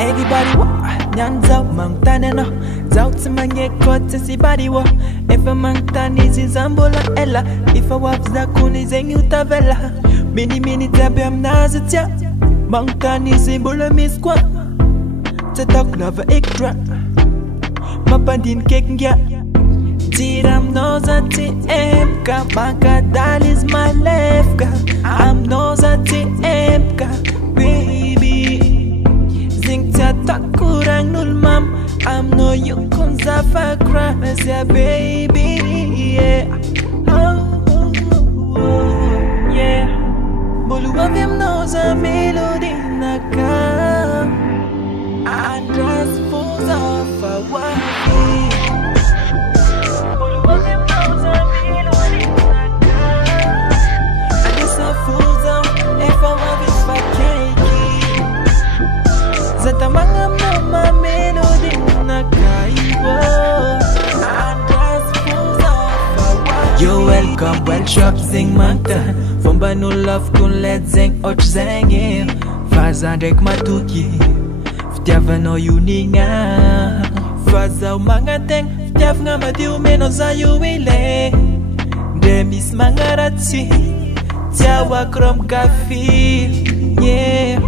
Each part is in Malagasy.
Everybody wa nyan zao mang taneno zao tsimanye kote si body wa efa mang tani zizambola ella ifa wapza kuni zengi utavela mini tabe amnazitia mang tani zimbola miskwa tetak lava extra mapandin kekngya Tiram nozati emka maka dalis my lefka I'm nozati emka baby Zingta takurang nulmam I'm no yukun zafa krasya baby yeah yeah Boluwavim noza melody naka Andras fuza fawahi Zatamanga mama melody nakaiwa You're welcome, well shop zing manta Fomba no love kun let zing och zing Faza dek matuki Ftiava no yuninga Faza umanga teng Ftiava nga madiu meno za yuile Demis mangarati Tiawa krom kafi Yeah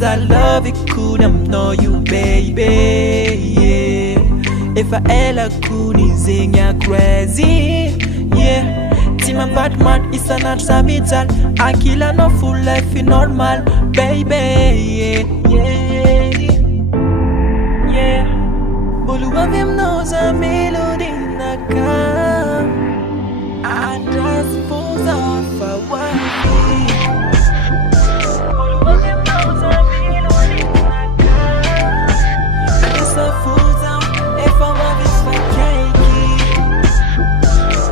I love it cool, I'm know you baby yeah. If I ever could sing ya crazy yeah. Tima Batman is an ansamital I kill her no full life in normal baby yeah yeah Boluwavim knows a melody naka I just pulls off a while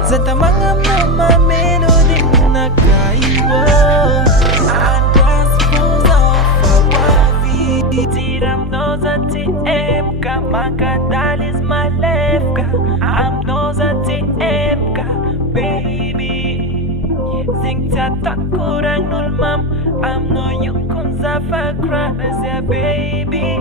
Zatamanga mama melody nakaiwa Andras fuza fawavi Tiram nozati emka maka dalis my lefka I'm nozati emka baby Zingta takurang nulmam I'm no yukun zafa krasya baby